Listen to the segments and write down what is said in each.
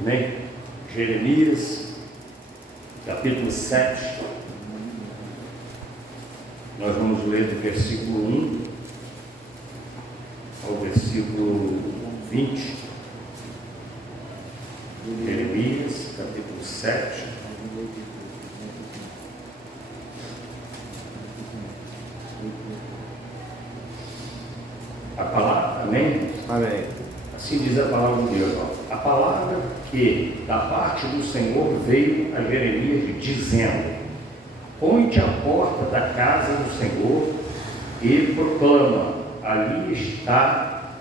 Amém? Jeremias, capítulo 7. Nós vamos ler do versículo 1 ao versículo 20. Jeremias, capítulo 7. A palavra, amém? Amém. Assim diz a palavra de Deus. A palavra que da parte do Senhor veio a Jeremias dizendo: põe-te à porta da casa do Senhor e proclama, ali está,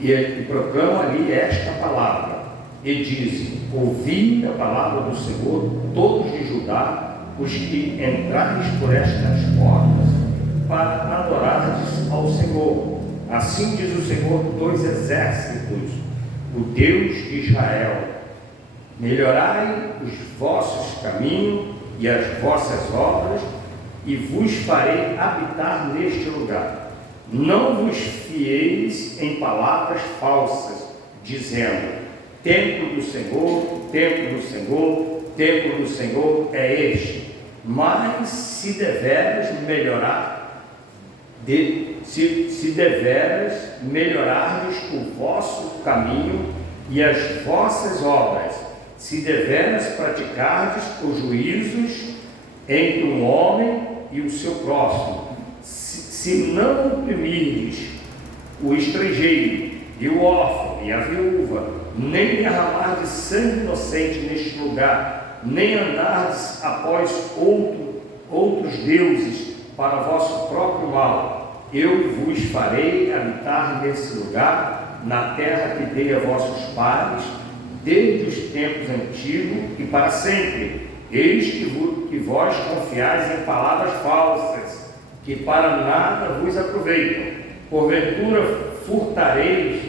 e proclama ali esta palavra, e diz: ouvi a palavra do Senhor, todos de Judá, os que entrares por estas portas, para adorardes ao Senhor. Assim diz o Senhor dos exércitos, o Deus de Israel: melhorai os vossos caminhos e as vossas obras, e vos farei habitar neste lugar. Não vos fieis em palavras falsas, dizendo: templo do Senhor, templo do Senhor, templo do Senhor é este. Mas se deveras melhorardes o vosso caminho e as vossas obras, se deveras praticardes os juízos entre um homem e o seu próximo, se não oprimirdes o estrangeiro e o órfão e a viúva, nem derramardes sangue inocente neste lugar, nem andardes após outros deuses para vosso próprio mal, eu vos farei habitar nesse lugar, na terra que dei a vossos pais, desde os tempos antigos e para sempre. Eis que vós confiais em palavras falsas, que para nada vos aproveitam. Porventura furtareis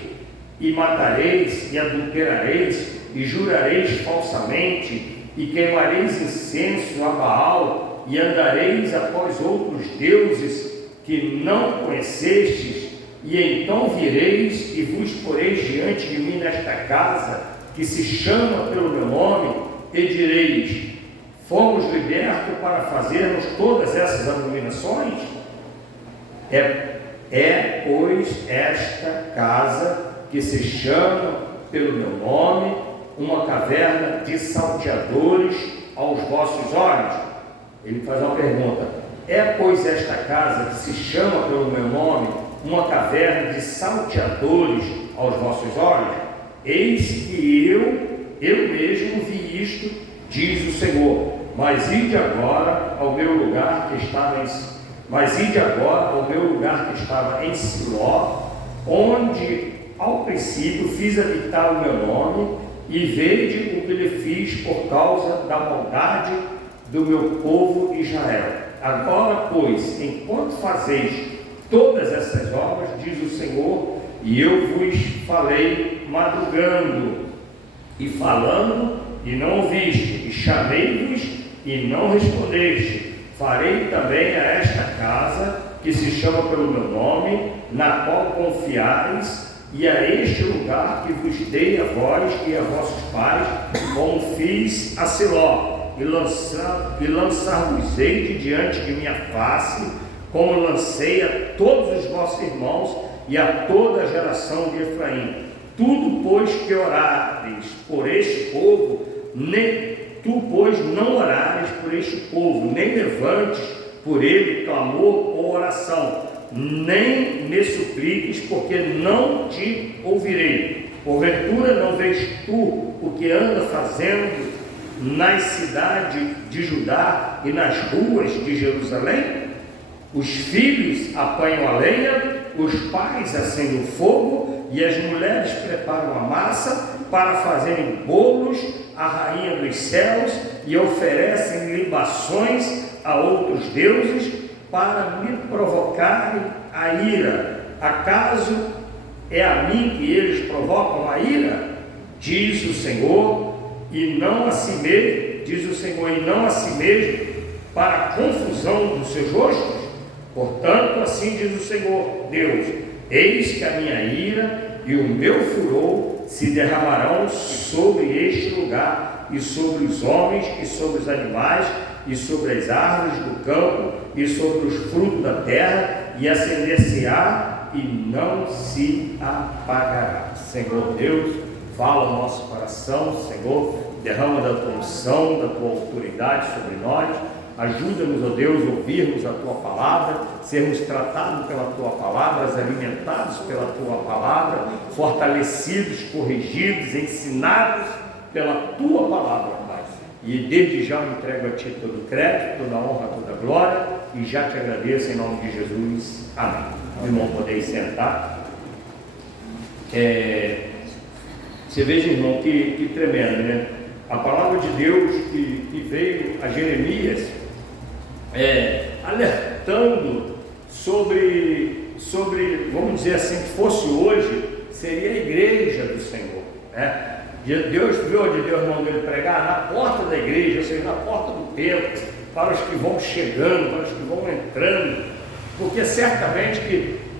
e matareis e adulterareis e jurareis falsamente e queimareis incenso a Baal e andareis após outros deuses que não conhecestes, e então vireis e vos poreis diante de mim nesta casa, que se chama pelo meu nome, e direis: fomos libertos para fazermos todas essas abominações? Pois, esta casa, que se chama pelo meu nome, uma caverna de salteadores aos vossos olhos? Ele faz uma pergunta: pois, esta casa, que se chama pelo meu nome, uma caverna de salteadores aos vossos olhos? Eis que eu mesmo vi isto, diz o Senhor. Mas ide agora ao meu lugar que estava em Siló, onde ao princípio fiz habitar o meu nome, e vede o que lhe fiz por causa da maldade do meu povo Israel. Agora, pois, enquanto fazeis todas essas obras, diz o Senhor, e eu vos falei madrugando, e falando, e não ouviste, e chamei-vos, e não respondeste, farei também a esta casa, que se chama pelo meu nome, na qual confiais, e a este lugar que vos dei a vós e a vossos pais, como fiz a Siló, e lançar-vos-ei de diante de minha face, como lancei a todos os vossos irmãos e a toda a geração de Efraim. Tudo, pois, que orares por este povo, tu, pois, não orares por este povo, nem levantes por ele clamor ou oração, nem me supliques, porque não te ouvirei. Porventura não vês tu o que anda fazendo nas cidades de Judá e nas ruas de Jerusalém? Os filhos apanham a lenha, os pais acendem o fogo, e as mulheres preparam a massa para fazerem bolos à rainha dos céus, e oferecem libações a outros deuses para me provocarem a ira. Acaso é a mim que eles provocam a ira? Diz o Senhor, e não a si mesmo, diz o Senhor, e não a si mesmo, para a confusão dos seus rostos? Portanto, assim diz o Senhor Deus: eis que a minha ira e o meu furor se derramarão sobre este lugar, e sobre os homens, e sobre os animais, e sobre as árvores do campo, e sobre os frutos da terra, e acender-se-á, e não se apagará. Senhor Deus, fala o nosso coração, Senhor, derrama da tua unção, da tua autoridade sobre nós. Ajuda-nos, ó Deus, a ouvirmos a Tua Palavra, sermos tratados pela Tua Palavra, alimentados pela Tua Palavra, fortalecidos, corrigidos, ensinados pela Tua Palavra, Pai. E desde já eu entrego a Ti todo o crédito, toda a honra, toda a glória, e já Te agradeço em nome de Jesus. Amém. Irmão, podeis sentar. Você veja, irmão, que tremendo, né? A palavra de Deus que veio a Jeremias, alertando sobre, vamos dizer assim, que fosse hoje, seria a igreja do Senhor, né? Deus viu de Deus não dele pregar na porta da igreja, ou seja, na porta do templo, para os que vão chegando, para os que vão entrando, porque certamente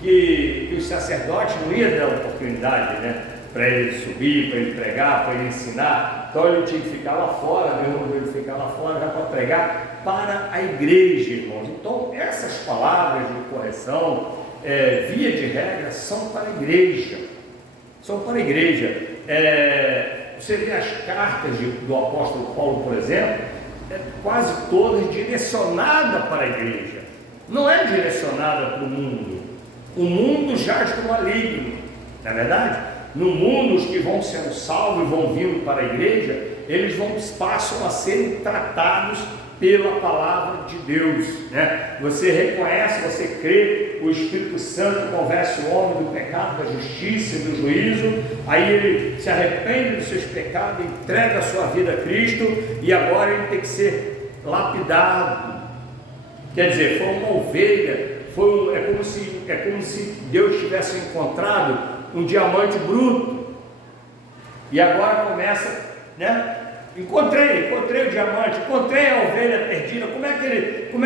que os sacerdotes não iam dar oportunidade, né, para ele subir, para ele pregar, para ele ensinar. Então ele tinha que ficar lá fora, mesmo ele ficar lá fora já para pregar para a igreja, irmãos. Então essas palavras de correção, via de regra, são para a igreja. São para a igreja. Você vê as cartas do apóstolo Paulo, por exemplo, quase todas direcionadas para a igreja. Não é direcionada para o mundo. O mundo jaz do maligno, não é verdade? No mundo, os que vão sendo salvos e vão vindo para a igreja, eles passam a serem tratados pela palavra de Deus, né? Você reconhece, você crê, o Espírito Santo convence o homem do pecado, da justiça e do juízo, aí ele se arrepende dos seus pecados, entrega a sua vida a Cristo, e agora ele tem que ser lapidado. Quer dizer, foi uma ovelha, é como se Deus tivesse encontrado um diamante bruto, e agora começa, né? Encontrei o diamante, encontrei a ovelha perdida. Como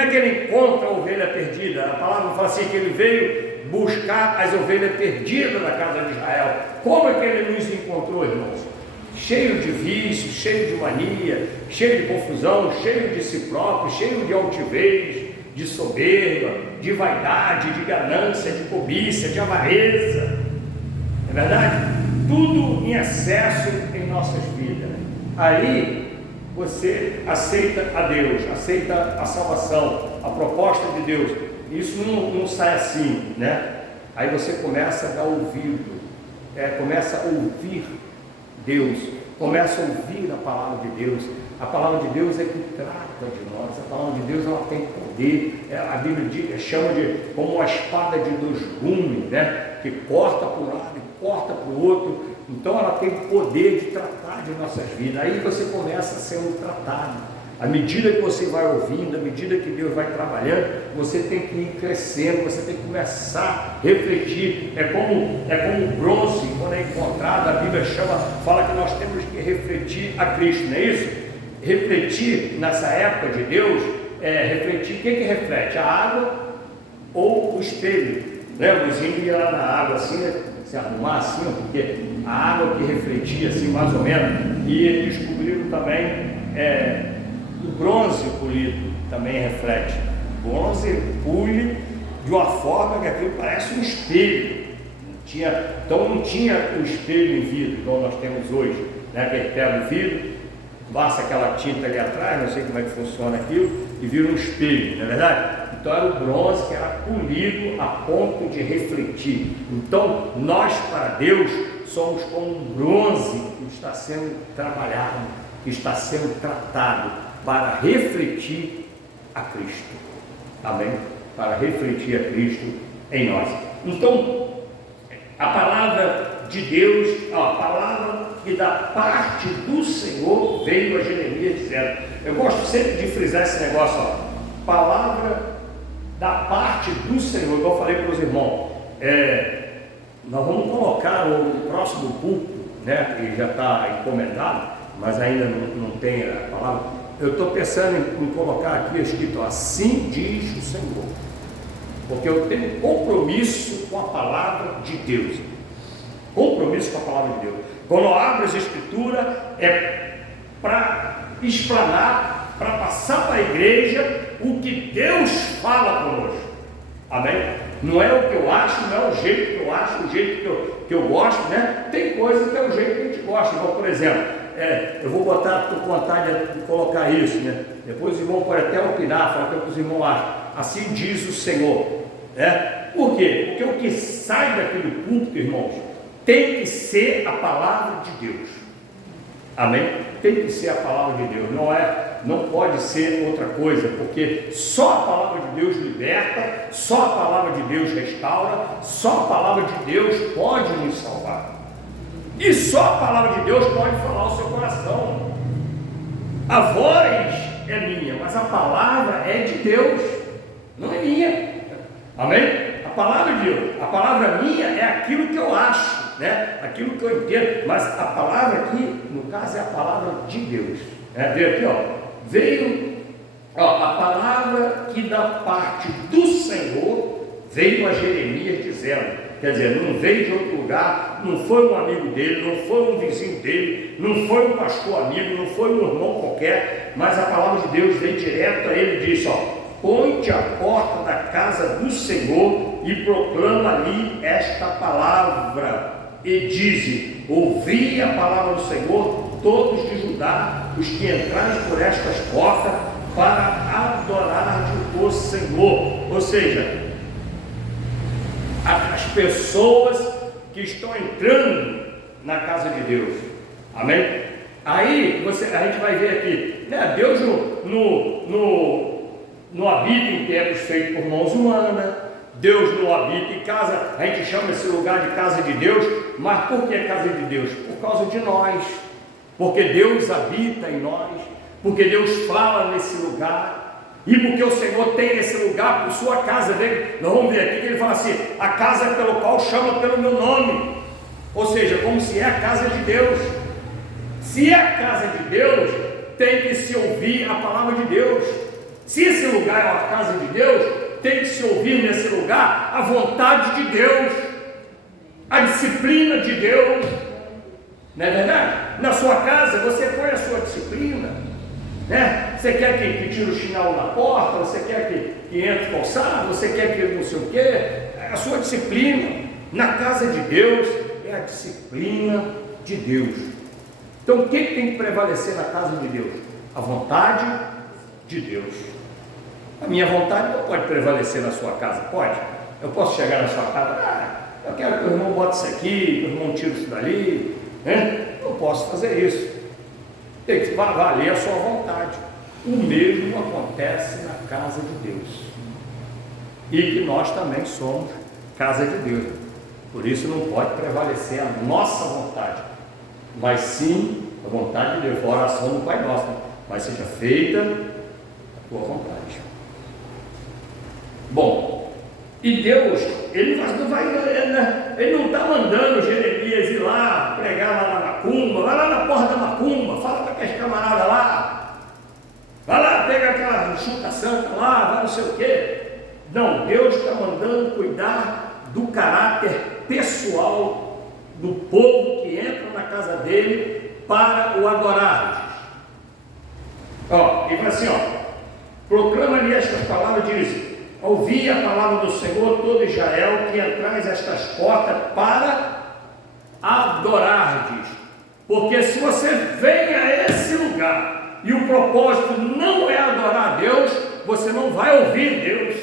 é que ele encontra a ovelha perdida? A palavra fala assim, que ele veio buscar as ovelhas perdidas da casa de Israel. Como é que ele nos encontrou, irmãos? Cheio de vícios, cheio de mania, cheio de confusão, cheio de si próprio, cheio de altivez, de soberba, de vaidade, de ganância, de cobiça, de avareza. É verdade? Tudo em excesso em nossas vidas. Aí você aceita a Deus, aceita a salvação, a proposta de Deus. Isso não sai assim, né? Aí você começa a dar ouvido, começa a ouvir Deus, começa a ouvir a palavra de Deus. A palavra de Deus é que trata de nós. A palavra de Deus, ela tem poder. A Bíblia chama de como uma espada de dois gumes, né? Que corta para um lado e corta para o outro. Então ela tem poder de tratar de nossas vidas. Aí você começa a ser tratado. À medida que você vai ouvindo, à medida que Deus vai trabalhando, você tem que ir crescendo, você tem que começar a refletir. É como o bronze, quando é encontrado, a Bíblia fala que nós temos que refletir a Cristo, não é isso? Refletir nessa época de Deus, refletir, o que reflete? A água ou o espelho? Né? O Luizinho ia lá na água assim, né? Se arrumar assim, porque a água que refletia assim mais ou menos, e eles descobriram também o bronze polido também reflete. O bronze pule de uma forma que aquilo parece um espelho. Então não tinha o espelho em vidro, igual nós temos hoje, né? Que ele pega o vidro, passa aquela tinta ali atrás, não sei como é que funciona aquilo, e vira um espelho, não é verdade? Então era o bronze que era polido a ponto de refletir. Então nós, para Deus, somos como um bronze que está sendo trabalhado, que está sendo tratado para refletir a Cristo. Amém? Para refletir a Cristo em nós. Então, a palavra de Deus, a palavra que da parte do Senhor veio a Jeremias dizendo. Eu gosto sempre de frisar esse negócio, palavra da parte do Senhor, igual eu falei para os irmãos. Nós vamos colocar o próximo púlpito, né, que já está encomendado, mas ainda não tem a palavra. Eu estou pensando em colocar aqui escrito, assim diz o Senhor, porque eu tenho compromisso com a palavra de Deus. Compromisso com a palavra de Deus. Quando eu abro as Escrituras, é para explanar, para passar para a igreja o que Deus fala conosco. Amém? Não é o que eu acho, não é o jeito que eu acho, o jeito que eu gosto, né? Tem coisa que é o jeito que a gente gosta. Então, por exemplo, eu vou botar, estou com vontade de colocar isso, né? Depois os irmãos podem até opinar, falar o que os irmãos acham. Assim diz o Senhor. Por quê? Porque o que sai daquele púlpito, irmãos, tem que ser a palavra de Deus. Amém? Tem que ser a palavra de Deus. Não pode ser outra coisa, porque só a palavra de Deus liberta, só a palavra de Deus restaura, só a palavra de Deus pode nos salvar. E só a palavra de Deus pode falar ao seu coração. A voz é minha, mas a palavra é de Deus, não é minha. Amém? A palavra de Deus, a palavra minha é aquilo que eu acho, né? Aquilo que eu entendo, mas a palavra aqui, no caso, é a palavra de Deus. Veio aqui, veio a palavra que da parte do Senhor veio a Jeremias dizendo, quer dizer, não veio de outro lugar, não foi um amigo dele, não foi um vizinho dele, não foi um pastor amigo, não foi um irmão qualquer, mas a palavra de Deus veio direto a ele e disse, põe-te à porta da casa do Senhor e proclama ali esta palavra e dize, ouvi a palavra do Senhor, todos de Judá, os que entrarem por estas portas para adorar o Senhor. Ou seja, as pessoas que estão entrando na casa de Deus. Amém? Aí a gente vai ver aqui, né? Deus não habita em templos feitos por mãos humanas. Deus não habita em casa. A gente chama esse lugar de casa de Deus. Mas por que casa de Deus? Por causa de nós. Porque Deus habita em nós. Porque Deus fala nesse lugar. E porque o Senhor tem esse lugar por sua casa dele. Nós vamos ver aqui que ele fala assim, a casa pelo qual chama pelo meu nome. Ou seja, como se é a casa de Deus. Se é a casa de Deus, tem que se ouvir a palavra de Deus. Se esse lugar é a casa de Deus, tem que se ouvir nesse lugar a vontade de Deus, a disciplina de Deus. Não é verdade? Na sua casa você põe a sua disciplina, né? Você quer que tire o chinelo na porta, você quer que entre calçado, você quer que não sei o quê, a sua disciplina. Na casa de Deus é a disciplina de Deus. Então o que tem que prevalecer na casa de Deus? A vontade de Deus. A minha vontade não pode prevalecer na sua casa, pode? Eu posso chegar na sua casa, eu quero que o irmão bote isso aqui, que o irmão tire isso dali, né? Não posso fazer isso. Tem que valer a sua vontade. O mesmo acontece na casa de Deus. E que nós também somos casa de Deus. Por isso não pode prevalecer a nossa vontade, mas sim a vontade de Deus. A oração do Pai Nosso, né? Mas seja feita a tua vontade. Bom, e Deus, ele não está mandando Jeremias ir lá, pregar lá na macumba, vai lá na porta da macumba, fala para aqueles camaradas lá, vai lá, pega aquela chuta santa lá, vai não sei o quê. Não, Deus está mandando cuidar do caráter pessoal do povo que entra na casa dele para o adorar. E fala assim, proclama-lhe estas palavras e diz, ouvi a palavra do Senhor todo Israel, que entrais estas portas para adorar-lhes. Porque se você vem a esse lugar e o propósito não é adorar a Deus, você não vai ouvir Deus.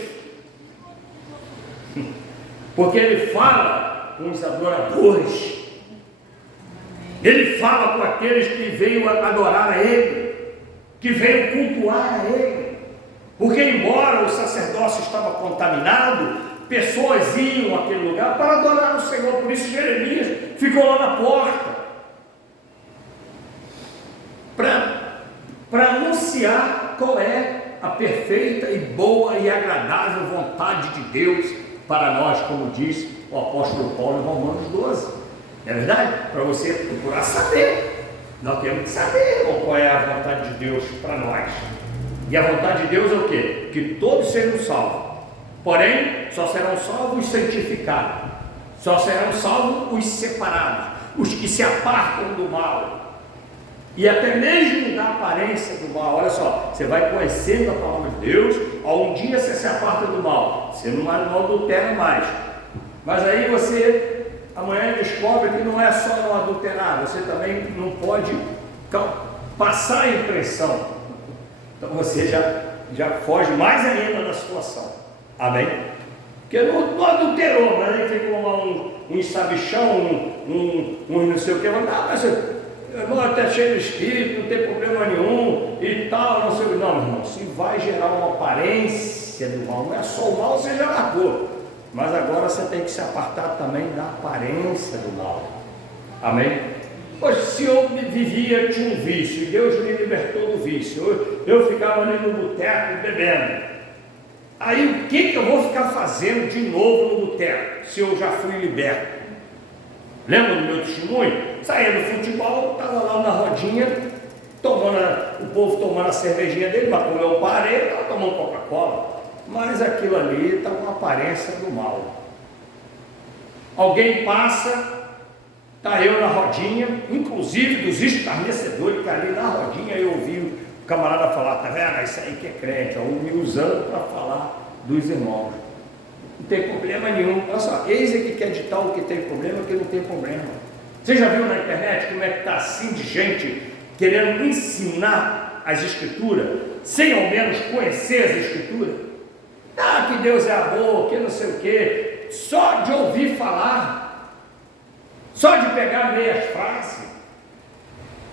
Porque Ele fala com os adoradores. Ele fala com aqueles que veio adorar a Ele, que veio cultuar a Ele. Porque embora o sacerdócio estava contaminado, pessoas iam àquele lugar para adorar o Senhor. Por isso Jeremias ficou lá na porta para anunciar qual é a perfeita e boa e agradável vontade de Deus para nós, como diz o apóstolo Paulo em Romanos 12. Não é verdade? Para você procurar saber. Nós temos que saber qual é a vontade de Deus para nós. E a vontade de Deus é o quê? Que todos sejam salvos. Porém, só serão salvos os santificados. Só serão salvos os separados. os que se apartam do mal, e até mesmo da aparência do mal. Olha só, você vai conhecendo a palavra de Deus, um dia você se aparta do mal, você não adultera mais, mas aí você amanhã descobre que não é só não adulterar, você também não pode passar a impressão, então você já foge mais ainda da situação, amém? Porque não adulterou, mas aí ficou um sabichão, não sei o que, mas irmão, até cheio do espírito, não tem problema nenhum e tal, não sei o que. Não, irmão, se vai gerar uma aparência do mal, não é só o mal, você já largou, mas agora você tem que se apartar também da aparência do mal, amém? Pois se eu vivia, tinha um vício, e Deus me libertou do vício, eu ficava ali no boteco bebendo, aí o que eu vou ficar fazendo de novo no boteco, se eu já fui liberto? Lembra do meu testemunho? Saía do futebol, estava lá na rodinha, o povo tomando a cervejinha dele, mas como eu parei, eu estava tomando Coca-Cola, mas aquilo ali está com a aparência do mal. Alguém passa, está eu na rodinha, inclusive dos escarnecedores que ali na rodinha eu ouvi o camarada falar, tá vendo? Isso aí que é crente, me usando para falar dos irmãos. Não tem problema nenhum. Olha só, eis aqui que é de tal que tem problema, que não tem problema. Você já viu na internet como é que está assim de gente querendo ensinar as escrituras, sem ao menos conhecer as escrituras? Que Deus é amor, que não sei o que, só de ouvir falar, só de pegar meias frases,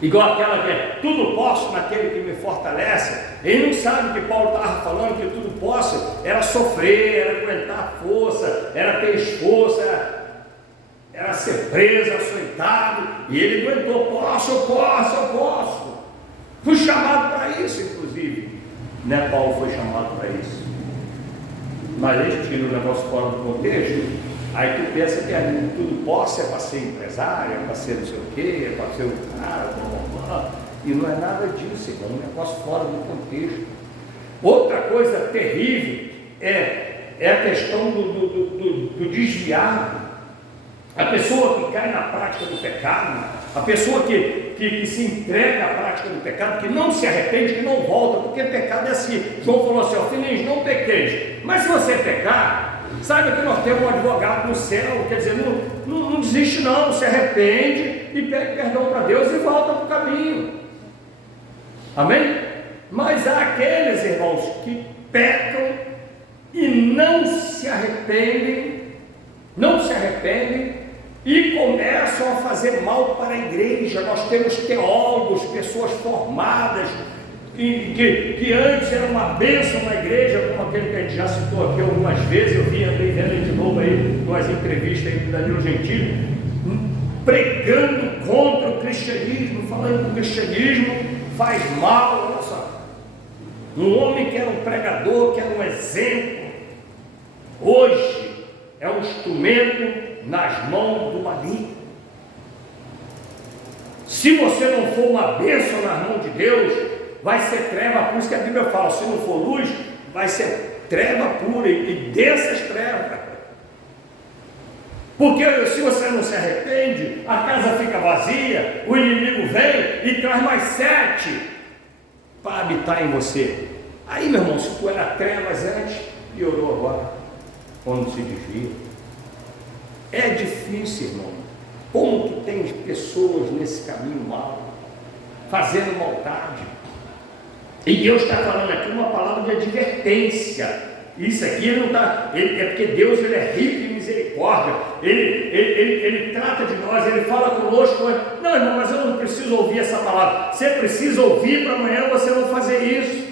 igual aquela que é tudo posso naquele que me fortalece. Ele não sabe que Paulo estava falando que tudo posso era sofrer, era aguentar força, era ter esforço, era ser preso, açoitado, e ele aguentou, posso. Fui chamado para isso, inclusive, né? Paulo foi chamado para isso, mas ele tira o negócio fora do contexto. Aí tu pensa que tudo posso é para ser empresário, é para ser não sei o quê, é para ser o cara, e não é nada disso, é um negócio fora do contexto. Outra coisa terrível é a questão do desviado, a pessoa que cai na prática do pecado, a pessoa que se entrega à prática do pecado, que não se arrepende, que não volta, porque pecado é assim. João falou assim, filhinhos, não pequeis, mas se você pecar, saiba que nós temos um advogado no céu, quer dizer, não desiste não, se arrepende e pede perdão para Deus e volta para o caminho, amém? Mas há aqueles irmãos que pecam e não se arrependem e começam a fazer mal para a igreja. Nós temos teólogos, pessoas formadas, que antes era uma bênção na igreja, como aquele que a gente já citou aqui algumas vezes. Eu andei vendo de novo aí, umas entrevistas aí do Danilo Gentili, pregando contra o cristianismo, falando que o cristianismo faz mal. Olha só, um homem que era um pregador, que era um exemplo, hoje é um instrumento nas mãos do maligno. Se você não for uma bênção nas mãos de Deus, vai ser treva. Por isso que a Bíblia fala, se não for luz, vai ser treva pura e densas trevas. Porque se você não se arrepende, a casa fica vazia, o inimigo vem e traz mais 7 para habitar em você. Aí, meu irmão, se tu era trevas antes, piorou agora, quando se desvia. É difícil, irmão. Como que tem pessoas nesse caminho mau, fazendo maldade? E Deus está falando aqui uma palavra de advertência. Isso aqui não está, é porque Deus ele é rico em misericórdia, ele trata de nós, ele fala conosco. Não, irmão, mas eu não preciso ouvir essa palavra. Você precisa ouvir para amanhã você não fazer isso.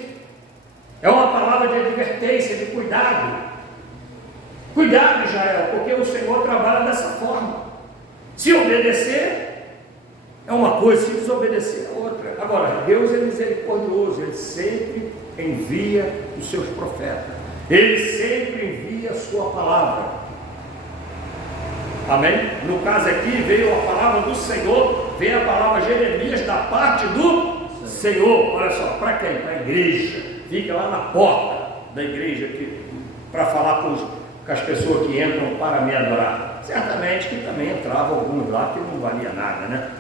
É uma palavra de advertência, de cuidado. Cuidado, Israel, porque o Senhor trabalha dessa forma. Se obedecer é uma coisa, se desobedecer é outra. Agora, Deus é misericordioso, Ele sempre envia os seus profetas, Ele sempre envia a sua palavra, amém? No caso aqui veio a palavra do Senhor, veio a palavra Jeremias da parte do Senhor. Olha só, para quem? Para a igreja. Fica lá na porta da igreja aqui, para falar com as pessoas que entram para me adorar. Certamente que também entravam alguns lá que não valia nada, né?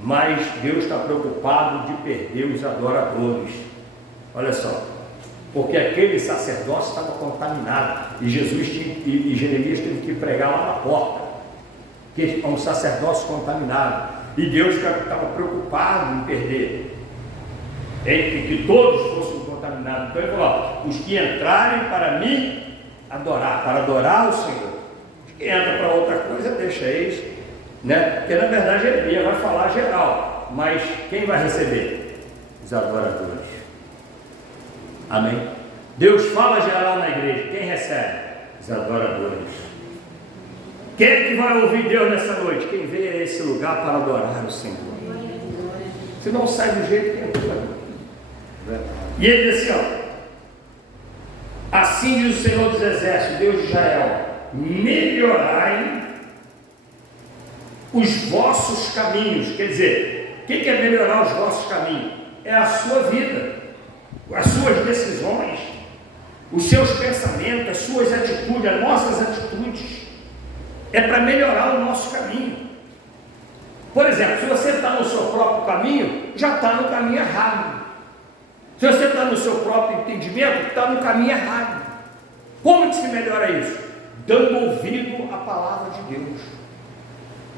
Mas Deus está preocupado de perder os adoradores. Olha só, porque aquele sacerdócio estava contaminado e Jeremias teve que pregar lá na porta, que é um sacerdócio contaminado, e Deus estava preocupado em perder, em que todos fossem contaminados. Então ele falou: os que entrarem para me adorar, para adorar o Senhor. Os que entram para outra coisa, deixa eles, né? Porque na verdade Jeremias vai falar geral, mas quem vai receber? Os adoradores. Amém? Deus fala geral na igreja, quem recebe? Os adoradores. Quem é que vai ouvir Deus nessa noite? Quem veio a esse lugar para adorar o Senhor. Se não sai do jeito que entrou. E ele diz assim, ó: assim diz o Senhor dos Exércitos, Deus de Israel: melhorai os vossos caminhos. Quer dizer, o que é melhorar os vossos caminhos? É a sua vida, as suas decisões, os seus pensamentos, as suas atitudes, as nossas atitudes. É para melhorar o nosso caminho. Por exemplo, se você está no seu próprio caminho, já está no caminho errado. Se você está no seu próprio entendimento, está no caminho errado. Como que se melhora isso? Dando ouvido à palavra de Deus,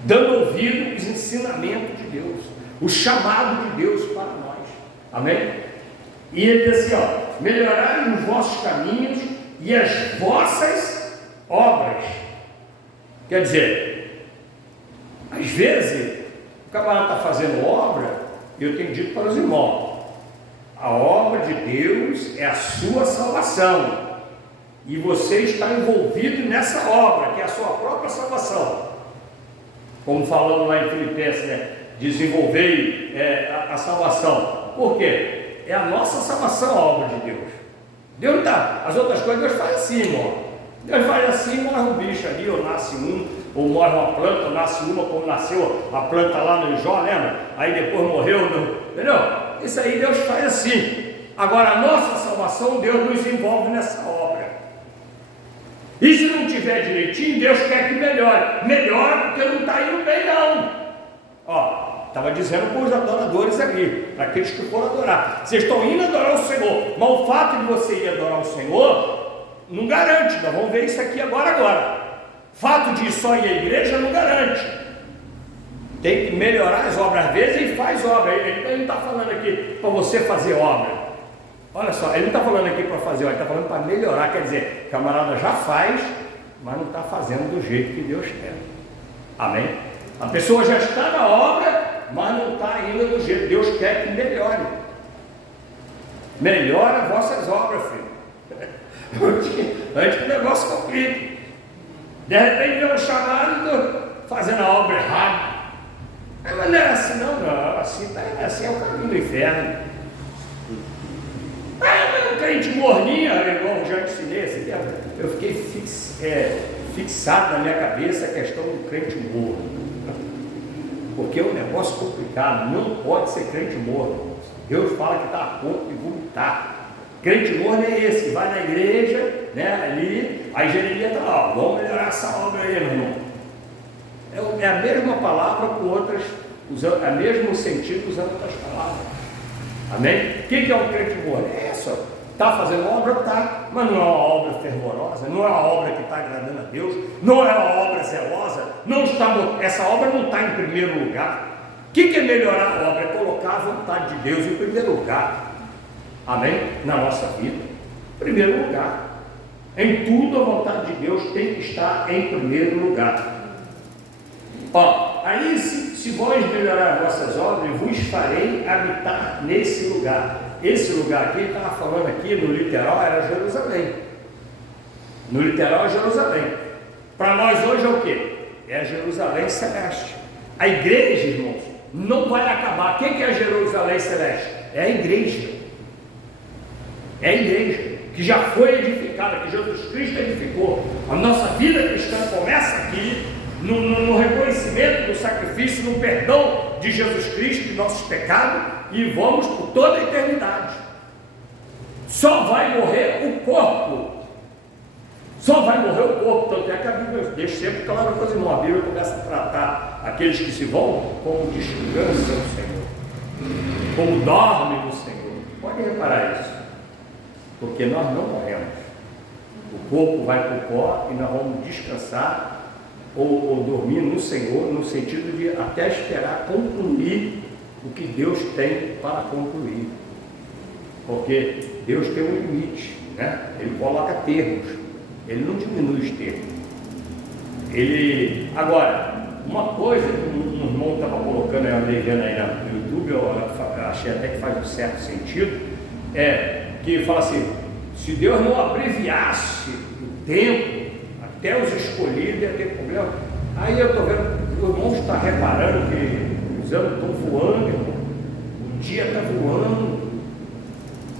dando ouvido aos ensinamentos de Deus, o chamado de Deus para nós. Amém? E ele diz assim, ó: melhorai os vossos caminhos e as vossas obras. Quer dizer, às vezes o camarada está fazendo obra, e eu tenho dito para os irmãos: a obra de Deus é a sua salvação, e você está envolvido nessa obra, que é a sua própria salvação. Como falamos lá em Filipenses, né? Desenvolvei a salvação. Por quê? É a nossa salvação a obra de Deus. Deus não está. As outras coisas Deus faz assim, irmão. Deus faz assim, morre um bicho ali, ou nasce um, ou morre uma planta, ou nasce uma, como nasceu a planta lá no Jó, lembra? Aí depois morreu, entendeu? Isso aí Deus faz assim. Agora a nossa salvação, Deus nos envolve nessa obra. E se não tiver direitinho, Deus quer que melhore. Melhora porque não está indo bem, não. Ó, estava dizendo para os adoradores aqui, para aqueles que foram adorar: vocês estão indo adorar o Senhor, mas o fato de você ir adorar o Senhor não garante. Nós vamos ver isso aqui agora. Fato de só ir à igreja não garante. Tem que melhorar as obras. Às vezes ele faz obra. Ele não está falando aqui para você fazer obra. Olha só, ele não está falando aqui para fazer obra, ele está falando para melhorar. Quer dizer, o camarada já faz, mas não está fazendo do jeito que Deus quer. Amém? A pessoa já está na obra, mas não está indo do jeito. Deus quer que melhore. Melhora as vossas obras, filho. Antes que o negócio complique. De repente vem um chamado e estou fazendo a obra errada. Mas não é assim, não. Assim é o caminho do inferno. Mas um crente morninho, igual eu já ensinei assim, eu fiquei fixado na minha cabeça a questão do crente morno. Porque é um negócio complicado. Não pode ser crente morno. Deus fala que está a ponto de vomitar. Crente morno é esse, que vai na igreja, né, ali, aí Jeremias está lá: vamos melhorar essa obra aí, meu irmão. É a mesma palavra com outras, usando, é o mesmo sentido usando outras palavras. Amém? O que é um crente morno? É só, está fazendo obra? Está, mas não é uma obra fervorosa, não é uma obra que está agradando a Deus, não é uma obra zelosa, essa obra não está em primeiro lugar. O que é melhorar a obra? É colocar a vontade de Deus em primeiro lugar. Amém? Na nossa vida, em primeiro lugar. Em tudo a vontade de Deus tem que estar em primeiro lugar. Ó, aí se vós melhorar as vossas obras, vos farei habitar nesse lugar. Esse lugar aqui, estava falando aqui, no literal era Jerusalém. No literal é Jerusalém. Para nós hoje é o quê? É a Jerusalém celeste. A igreja, irmãos, não vai acabar. O que é a Jerusalém celeste? É a igreja. É a igreja que já foi edificada, que Jesus Cristo edificou. A nossa vida cristã começa aqui, no reconhecimento do sacrifício, no perdão de Jesus Cristo de nossos pecados, e vamos por toda a eternidade. Só vai morrer o corpo, Só vai morrer o corpo. Tanto é que a Bíblia deixa sempre claro para os irmãos. A Bíblia começa a tratar aqueles que se vão como descansam no Senhor, como dormem no Senhor. Pode reparar isso, porque nós não morremos. O corpo vai para o pó e nós vamos descansar ou dormir no Senhor, no sentido de até esperar concluir o que Deus tem para concluir. Porque Deus tem um limite, né? Ele coloca termos, Ele não diminui os termos. Agora, uma coisa que um irmão estava colocando, eu andei vendo aí no YouTube, eu achei até que faz um certo sentido, que fala assim, se Deus não abreviasse o tempo, até os escolhidos ia ter problema. Aí eu estou vendo, o irmão está reparando que os anos estão voando, irmão. O dia está voando.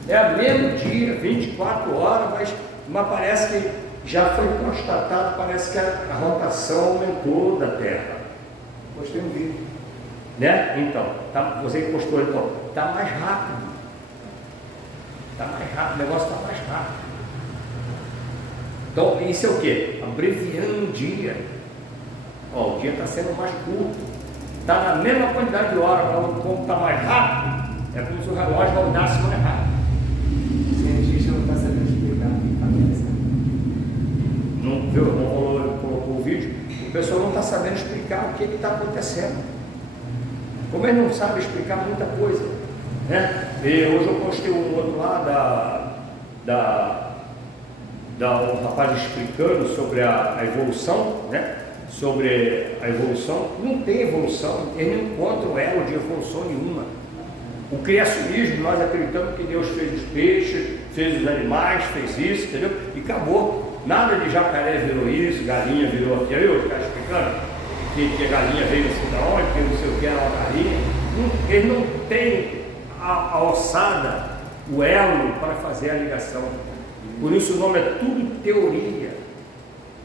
É o mesmo dia, 24 horas, mas parece que já foi constatado, parece que a rotação aumentou da Terra. Postei um vídeo, né? Então, você que postou, então, está mais rápido. Está mais rápido, o negócio está mais rápido. Então, isso é o quê? Abreviando o dia. O dia está sendo mais curto. Está na mesma quantidade de horas, mas como está mais rápido, é como se o relógio rodasse mais rápido. O cientista não está sabendo explicar o que está acontecendo. Não viu? Não colocou o vídeo. O pessoal não está sabendo explicar o que está acontecendo. Como ele não sabe explicar muita coisa, né? E hoje eu postei um outro lá um rapaz explicando sobre a evolução, né? Sobre a evolução. Não tem evolução, eles não encontram elo de evolução nenhuma. O criacionismo, nós acreditamos que Deus fez os peixes, fez os animais, fez isso, entendeu? E acabou. Nada de jacaré virou isso, galinha virou aquilo. Eu ficar explicando que a galinha veio não sei de onde, que não sei o que era uma galinha. Eles não têm a ossada, o elo para fazer a ligação. Por isso o nome é tudo teoria.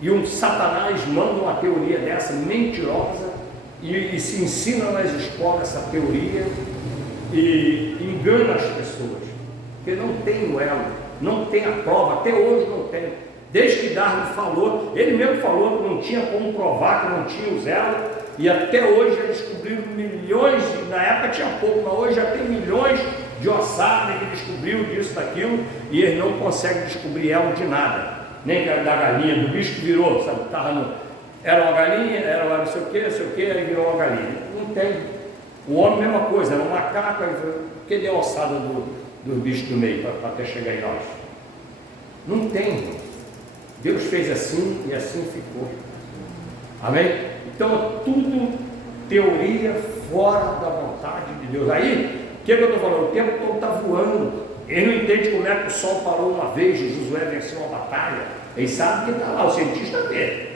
E um Satanás manda uma teoria dessa mentirosa e se ensina nas escolas essa teoria e engana as pessoas. Porque não tem o elo, não tem a prova, até hoje não tem. Desde que Darwin falou, ele mesmo falou que não tinha como provar que não tinha os elos, e até hoje já descobriram milhões, na época tinha pouco, mas hoje já tem milhões de ossadas que descobriu disso, daquilo, e eles não conseguem descobrir elo de nada, nem da galinha, do bicho que virou, sabe, era uma galinha, era uma não sei o que, aí virou uma galinha. Não tem. O homem, mesma coisa, era um macaco, cadê a ossada do bicho do meio para até chegar em nós? Não tem. Deus fez assim e assim ficou. Amém? Então, tudo teoria fora da vontade de Deus. Aí, o que eu estou falando? O tempo todo está voando. Ele não entende como é que o sol parou uma vez e Josué venceu uma batalha. Ele sabe que está lá, o cientista vê.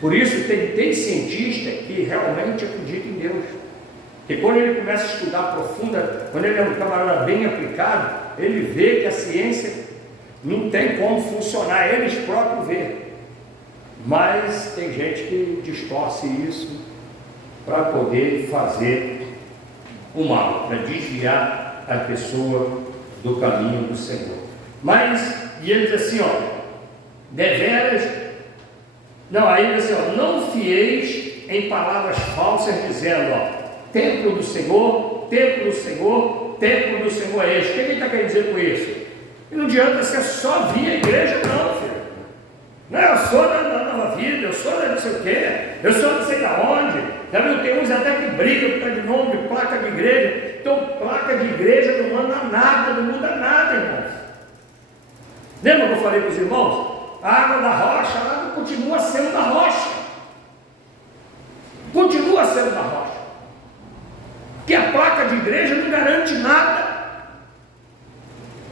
Por isso, tem cientista que realmente acredita em Deus. Porque quando ele começa a estudar profunda, quando ele é um camarada bem aplicado, ele vê que a ciência não tem como funcionar, eles próprios vê. Mas tem gente que distorce isso para poder fazer o mal, para desviar a pessoa do caminho do Senhor. E ele diz assim, deveras, aí ele diz assim, não fieis em palavras falsas, dizendo, templo do Senhor, templo do Senhor, templo do Senhor é este. O que ele está querendo dizer com isso? E não adianta você só vir à igreja, não, filho. Não, eu sou da Nova Vida, eu sou da não sei o quê, eu sou não sei da onde. Já viu, tem uns até que brigam por causa de nome de placa de igreja. Então, placa de igreja não manda nada, não muda nada, irmãos. Lembra que eu falei para os irmãos? A água da rocha, a água continua sendo da rocha. Continua sendo da rocha. Porque a placa de igreja não garante nada.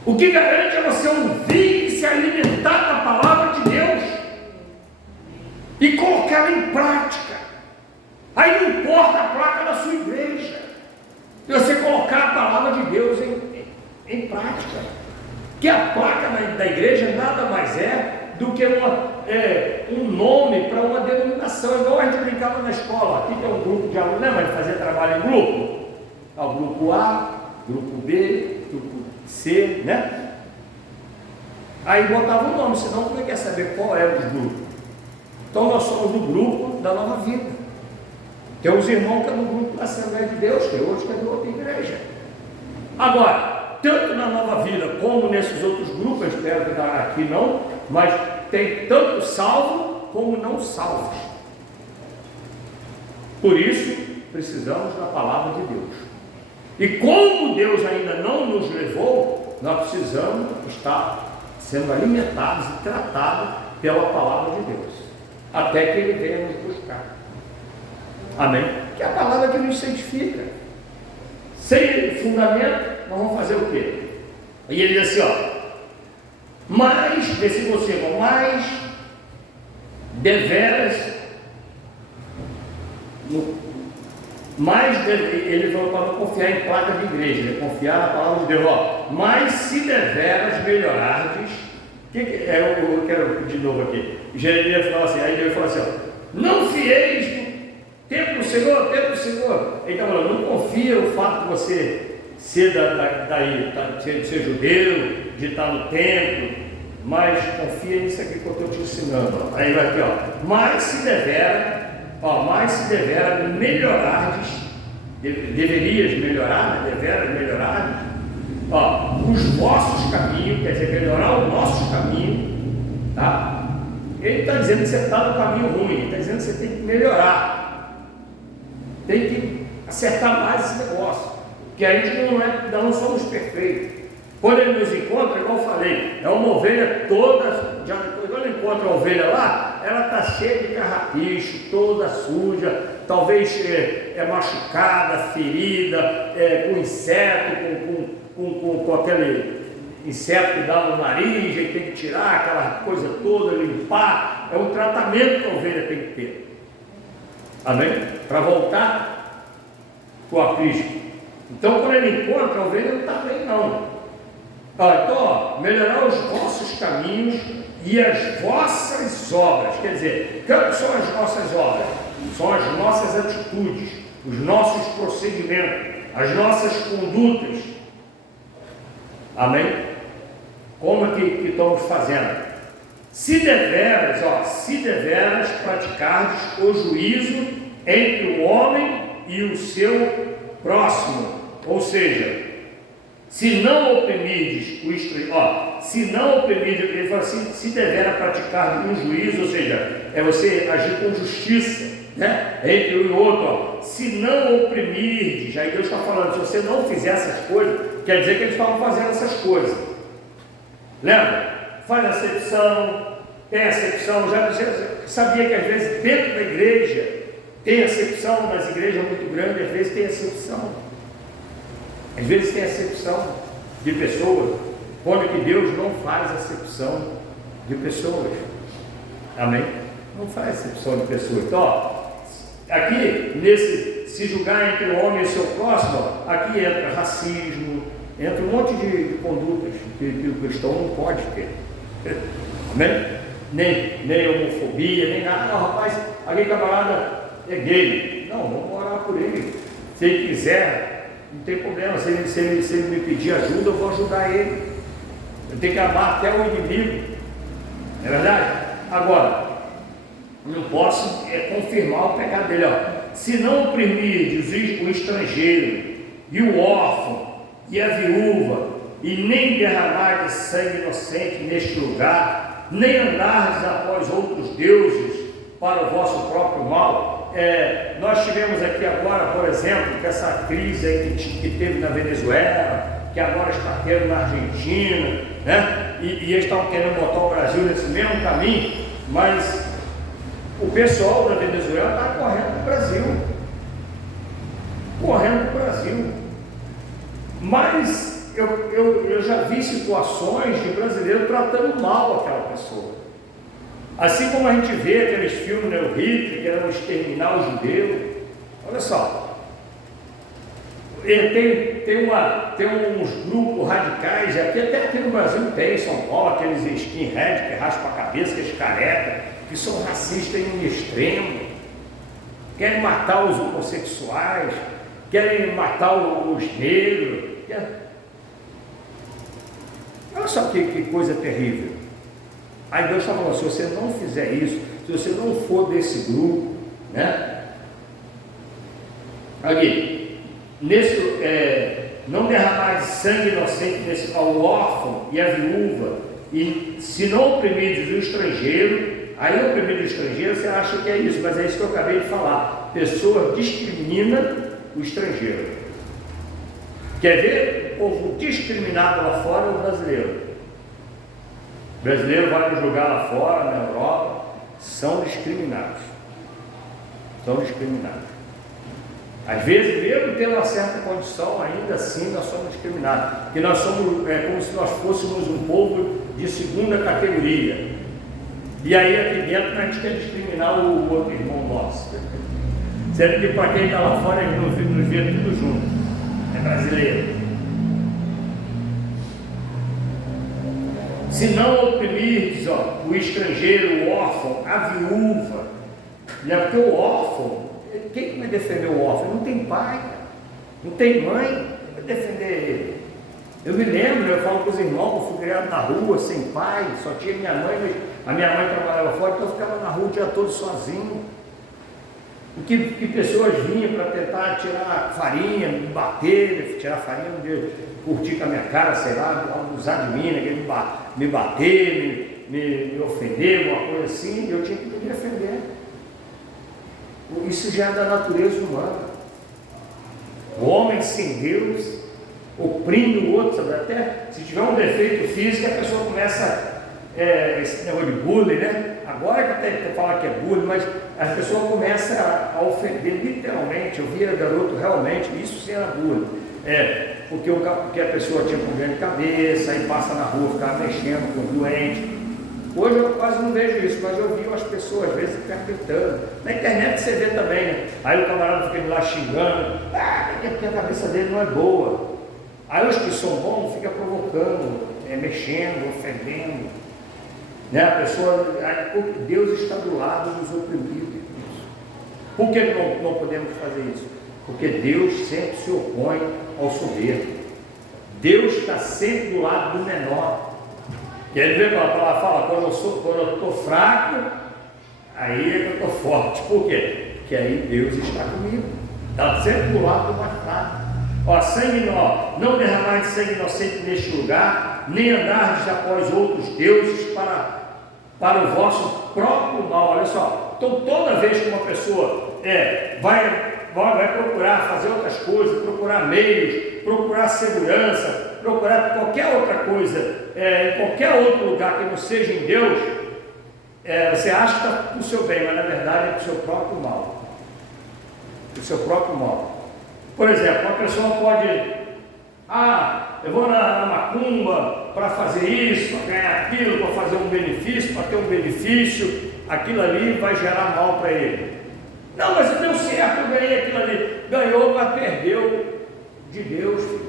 O que garante é você ouvir e se alimentar da palavra de Deus e colocá-la em prática. Aí não importa a placa da sua igreja, se você colocar a palavra de Deus em prática. Que a placa da igreja nada mais é do que um nome para uma denominação. Igual a gente brincava na escola, aqui tem um grupo de alunos, lembra de fazer trabalho em grupo? O grupo A, grupo B, grupo C, né? Aí botava o nome, senão como é que ia saber qual era o grupo? Então nós somos do grupo da Nova Vida. Tem os irmãos que é do grupo da Assembleia de Deus, tem outros que é de outra igreja. Agora, tanto na Nova Vida como nesses outros grupos, eu espero que aqui não, mas tem tanto salvo como não salvos. Por isso, precisamos da palavra de Deus. E como Deus ainda não nos levou, nós precisamos estar sendo alimentados e tratados pela palavra de Deus, até que Ele venha nos buscar. Amém? Que é a palavra que nos santifica. Sem fundamento, nós vamos fazer o quê? E ele diz assim, mas, versículo 5, mas deveras, ele falou para não confiar em placa de igreja, né? Confiar na palavra de Deus, mas se deveras melhorardes, eu quero de novo aqui, Jeremias fala assim, aí Deus fala assim, não fieis tempo do Senhor, tempo do Senhor. Então, não confia o fato de você ser ser judeu, de estar no templo, mas confia nisso aqui que eu estou te ensinando. Aí vai aqui, mas se devera melhorardes, deverias melhorar, deveras melhorardes, os vossos caminhos, quer dizer, melhorar os nossos caminhos, tá? Ele está dizendo que você está no caminho ruim, ele está dizendo que você tem que melhorar. Tem que acertar mais esse negócio, porque a gente não somos perfeitos. Quando ele nos encontra, igual eu falei, é uma ovelha toda, quando ele encontra a ovelha lá, ela está cheia de carrapicho, toda suja, talvez machucada, ferida, com inseto, com aquele inseto que dá no nariz, e tem que tirar aquela coisa toda, limpar. É um tratamento que a ovelha tem que ter. Amém? Para voltar para o aprisco. Então, quando ele encontra a ovelha, não está bem, não. Então, melhorar os vossos caminhos e as vossas obras. Quer dizer, o que são as nossas obras? São as nossas atitudes, os nossos procedimentos, as nossas condutas. Amém? Como é que estamos fazendo? Se deveras praticardes o juízo entre o homem e o seu próximo, ou seja, se não oprimirdes o estrangeiro, se não oprimirdes, ele fala assim, se devera praticar um juízo, ou seja, é você agir com justiça, né? Entre um e outro, se não oprimirdes, aí Deus está falando, se você não fizer essas coisas, quer dizer que eles estavam fazendo essas coisas. Lembra? Faz acepção, tem acepção, já sabia que às vezes dentro da igreja tem acepção, nas igrejas muito grandes, às vezes tem acepção. Às vezes tem acepção de pessoas, quando que Deus não faz acepção de pessoas. Amém? Não faz acepção de pessoas. Então, aqui, nesse se julgar entre o homem e o seu próximo, aqui entra racismo, entra um monte de condutas que o cristão não pode ter. Amém? Nem homofobia, nem nada. Não, rapaz, alguém camarada é gay. Não, vamos orar por ele. Se ele quiser, não tem problema. Se ele me pedir ajuda, eu vou ajudar ele. Eu tenho que amar até o inimigo. Não é verdade? Agora, não posso confirmar o pecado dele. Se não oprimirdes o estrangeiro e o órfão e a viúva, e nem derramardes sangue inocente neste lugar, nem andardes após outros deuses para o vosso próprio mal. Nós tivemos aqui agora, por exemplo, que essa crise aí que teve na Venezuela, que agora está tendo na Argentina, né? E eles estão querendo botar o Brasil nesse mesmo caminho, mas o pessoal da Venezuela está correndo para o Brasil. Correndo para o Brasil. Mas eu já vi situações de brasileiro tratando mal aquela pessoa. Assim como a gente vê aqueles filmes, né, o Hitler querendo exterminar os judeus. Olha só, tem uns grupos radicais, até aqui no Brasil tem, em São Paulo, aqueles skinhead que raspam a cabeça, aqueles careca, que são racistas em um extremo, querem matar os homossexuais, querem matar os negros. Olha só que coisa terrível. Aí Deus está falando, se você não fizer isso, se você não for desse grupo, né? Aqui, não derramar de sangue inocente ao órfão e à viúva, e se não oprimides o estrangeiro. Aí oprimir o estrangeiro, você acha que é isso, mas é isso que eu acabei de falar. Pessoa discrimina o estrangeiro. Quer ver o povo discriminado lá fora? É o brasileiro. O brasileiro vai nos lugar lá fora, na Europa, são discriminados. São discriminados. Às vezes, mesmo tendo uma certa condição, ainda assim nós somos discriminados. Porque nós somos como se nós fôssemos um povo de segunda categoria. E aí aqui dentro a gente quer discriminar o outro irmão nosso. Sendo que para quem está lá fora, ele nos vê tudo junto. É brasileiro. Se não oprimirdes o estrangeiro, o órfão, a viúva, né? Porque o órfão, quem vai defender o órfão? Não tem pai, não tem mãe, vai defender ele. Eu me lembro, eu falo com os irmãos, eu fui criado na rua, sem pai, só tinha minha mãe, a minha mãe trabalhava fora, então eu ficava na rua o dia todo sozinho. E que pessoas vinham para tentar tirar farinha, me bater, tirar farinha, curtir com a minha cara, sei lá, abusar de mim, né, me bater, me ofender, alguma coisa assim, e eu tinha que me defender. Isso já é da natureza humana. O homem sem Deus oprime o outro, sabe? Até se tiver um defeito físico, a pessoa começa, esse negócio de bullying, né? Agora que até falar que é bullying, mas a pessoa começa a ofender literalmente. Eu via garoto realmente, isso sim era bullying. Porque a pessoa tinha problema de cabeça, aí passa na rua, ficava mexendo com o doente. Hoje eu quase não vejo isso, mas eu vi as pessoas às vezes interpretando. Na internet você vê também, né? Aí o camarada fica lá xingando, porque a cabeça dele não é boa. Aí os que são bons ficam provocando, mexendo, ofendendo. Né? A pessoa, Deus está do lado dos oprimidos. Por que não podemos fazer isso? Porque Deus sempre se opõe ao soberbo. Deus está sempre do lado do menor. Quer ver quando a palavra fala, quando eu estou fraco, aí é que eu estou forte. Por quê? Porque aí Deus está comigo. Está sempre do lado do mais fraco. Não derramar de sangue inocente neste lugar, nem andardes após outros deuses para o vosso próprio mal. Olha só, então toda vez que uma pessoa vai procurar fazer outras coisas, procurar meios, procurar segurança, procurar qualquer outra coisa, em qualquer outro lugar que não seja em Deus, você acha que está para o seu bem, mas na verdade é para o seu próprio mal. Para o seu próprio mal. Por exemplo, uma pessoa pode, eu vou na macumba para fazer isso, para ganhar aquilo, para fazer um benefício, para ter um benefício, aquilo ali vai gerar mal para ele. Não, mas deu certo, eu ganhei aquilo ali. Ganhou, mas perdeu de Deus, filho.